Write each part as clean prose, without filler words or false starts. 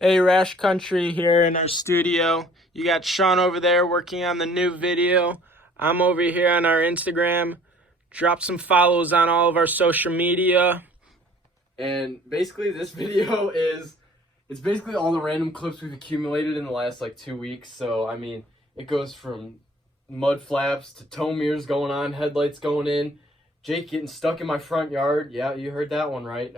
Hey, Rash Country here in our studio. You got Shawn over there working on the new video. I'm over here on our Instagram. Drop some follows on all of our social media. And basically this video it's basically all the random clips we've accumulated in the last like 2 weeks. So I mean, it goes from mud flaps to tow mirrors going on, headlights going in, Jake getting stuck in my front yard. Yeah, you heard that one right.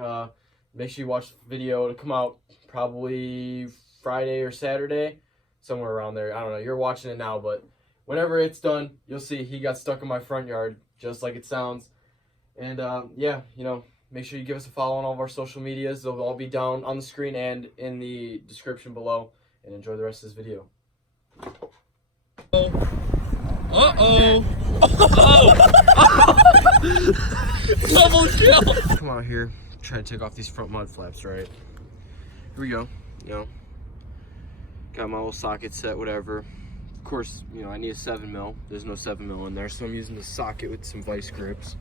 Make sure you watch the video. It'll come out probably Friday or Saturday, somewhere around there. I don't know, you're watching it now, but whenever it's done, you'll see he got stuck in my front yard, just like it sounds. And yeah, you know, make sure you give us a follow on all of our social medias. They'll all be down on the screen and in the description below. And enjoy the rest of this video. Uh-oh. Double kill. Come out here, try to take off these front mud flaps, right? Here we go, you know. Got my little socket set, whatever. Of course, you know, I need a 7mm. There's no 7mm in there, so I'm using the socket with some vice grips.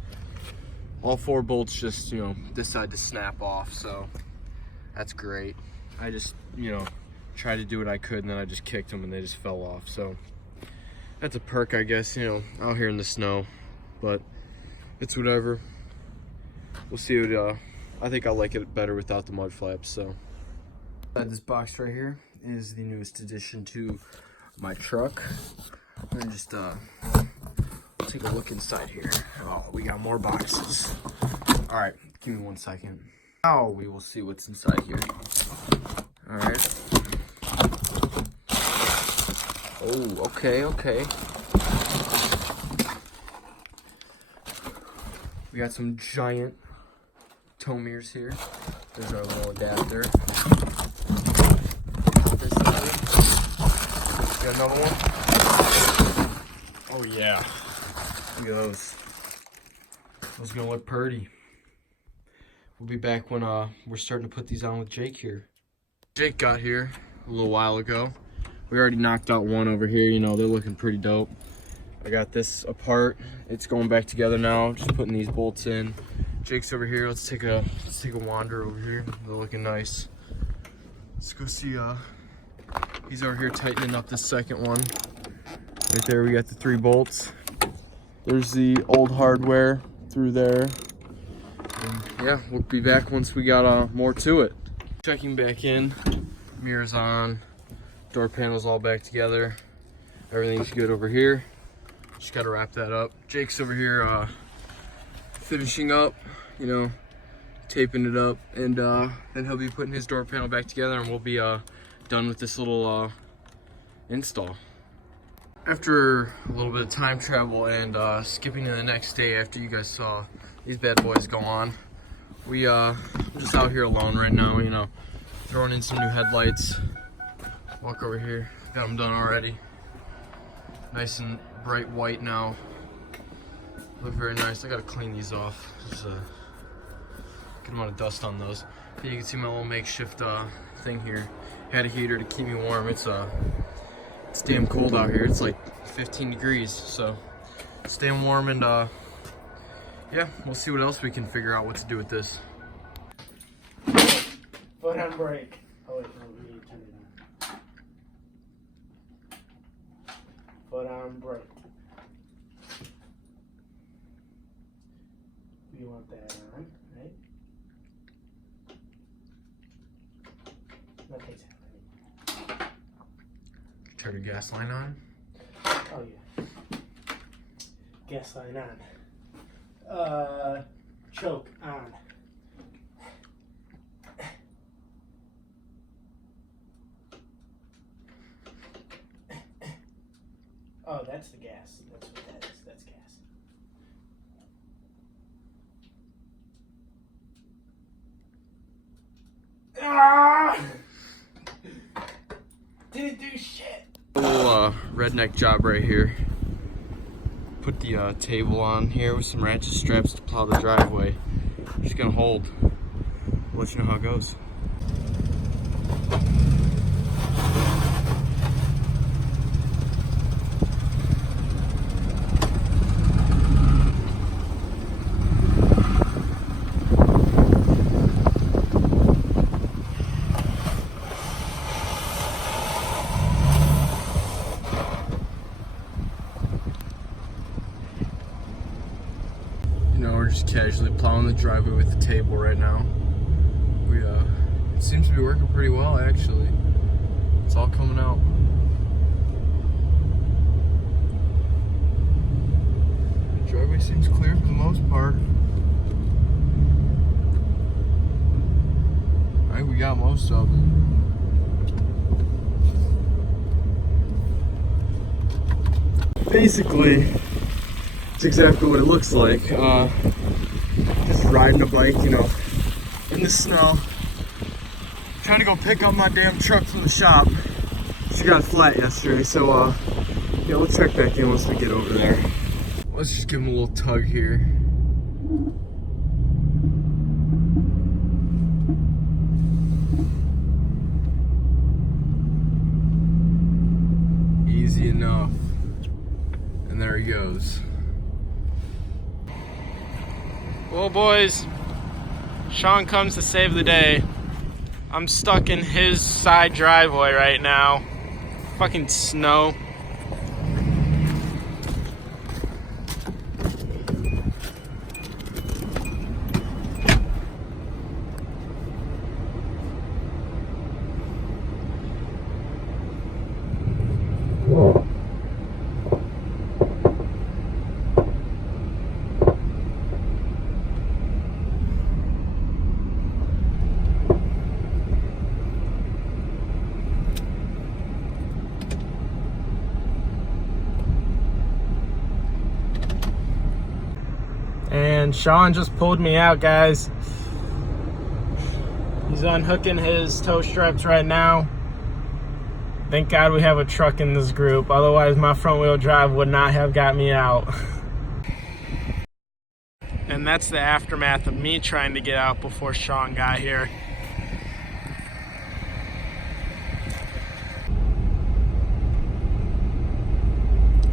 All 4 bolts just, you know, decide to snap off, so that's great. I just, you know, tried to do what I could, and then I just kicked them and they just fell off. So that's a perk, I guess, you know, out here in the snow, but it's whatever. We'll see what, I think I'll like it better without the mud flaps, so. This box right here is the newest addition to my truck. I'm gonna just, take a look inside here. Oh, we got more boxes. All right, give me 1 second. Now we will see what's inside here. All right. Oh, okay. We got some giant tow mirrors here. There's our little adapter. This side. Got another one. Oh yeah. Look at those. Those are gonna look pretty. We'll be back when we're starting to put these on with Jake here. Jake got here a little while ago. We already knocked out one over here. You know, they're looking pretty dope. I got this apart. It's going back together now. Just putting these bolts in. Jake's over here. Let's take a wander over here. They're looking nice. Let's go see. He's over here tightening up this second one. Right there, we got the 3 bolts. There's the old hardware through there. And yeah, we'll be back once we got more to it. Checking back in, mirrors on, door panels all back together. Everything's good over here. Just gotta wrap that up. Jake's over here finishing up, you know, taping it up, and then he'll be putting his door panel back together, and we'll be done with this little install. After a little bit of time travel and skipping to the next day after you guys saw these bad boys go on, I'm just out here alone right now, you know, throwing in some new headlights. Walk over here, got them done already. Nice and bright white now. Look very nice. I gotta clean these off. There's a good amount of dust on those. You can see my little makeshift thing here. Had a heater to keep me warm. It's damn cold out here. It's like 15 degrees, so staying warm, and yeah, we'll see what else we can figure out what to do with this. Foot on brake. Oh wait, no, we need to turn it on. Foot on brake. We want that on, right? Nothing's happening. Turn the gas line on. Oh yeah. Gas line on. Choke on. Oh, that's the gas. That's what that is. That's gas. Ah! Didn't do shit. A little redneck job right here. Put the table on here with some ratchet straps to plow the driveway. Just gonna hold. Let you know how it goes. We're just casually plowing the driveway with the table right now. It seems to be working pretty well, actually. It's all coming out. The driveway seems clear for the most part. I think we got most of it. Basically, it's exactly what it looks like. Just riding a bike, you know, in the snow. Trying to go pick up my damn truck from the shop. She got flat yesterday, so yeah, we'll check back in once we get over there. Let's just give him a little tug here. Easy enough. And there he goes. Well, boys, Shawn comes to save the day. I'm stuck in his side driveway right now. Fucking snow. And Shawn just pulled me out, guys. He's unhooking his tow straps right now. Thank God we have a truck in this group. Otherwise, my front wheel drive would not have got me out. And that's the aftermath of me trying to get out before Shawn got here.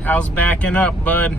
How's backing up, bud?